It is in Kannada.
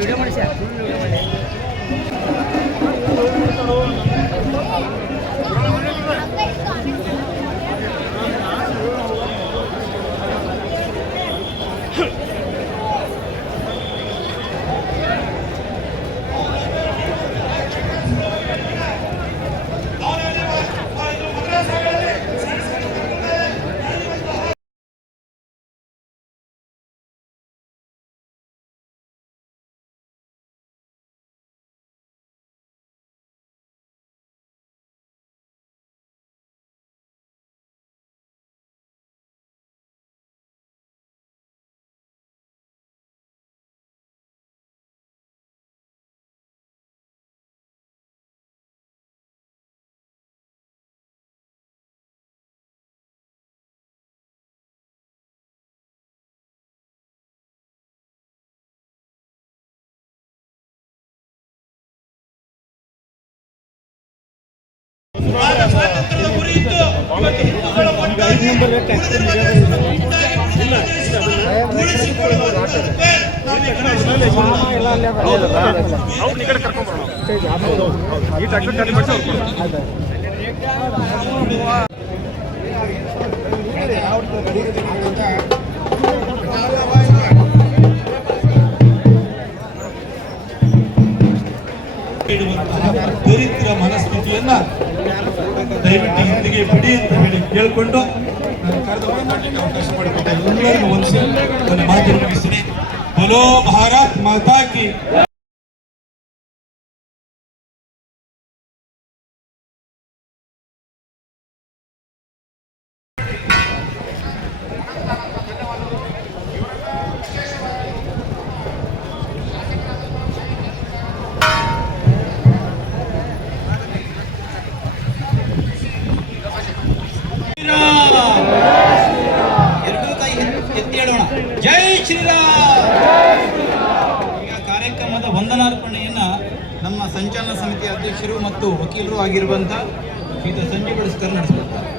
ವಿಡಿಯೋ ಮಾಡಿ ಸರ್. ಸ್ವಾತಂತ್ರ್ಯದ ಗುರಿ ಇತ್ತು. ಇವತ್ತು ಹಿಂದೂಗಳ ಒಟ್ಟಾಗಿ ಉಳಿಸಿಕೊಳ್ಳುವುದಕ್ಕೆ ದರಿದ್ರ ಮನಸ್ಥಿತಿಯನ್ನ ದಯವಿಟ್ಟು ಹಿಂದಿಗೆ ಬಿಡಿ ಅಂತ ಹೇಳಿ ಕೇಳಿಕೊಂಡು ಅವಕಾಶ ಮಾಡಿಕೊಟ್ಟ ಎಲ್ಲರಿಗೂ ಒಂದು ನನ್ನ ಮಾತನ್ನು ಮುಗಿಸ್ತೀನಿ. बोलो भारत माता की। ಜೈ ಶ್ರೀರಾಮ್. ಈಗ ಕಾರ್ಯಕ್ರಮದ ವಂದನಾರ್ಪಣೆಯನ್ನ ನಮ್ಮ ಸಂಚಾಲನಾ ಸಮಿತಿ ಅಧ್ಯಕ್ಷರು ಮತ್ತು ವಕೀಲರು ಆಗಿರುವಂತಹ ಶ್ರೀ ಸಂಜೀವ್ ಬಡಸ್ಕರ್ ನಡೆಸಿಕೊಡ್ತಾರೆ.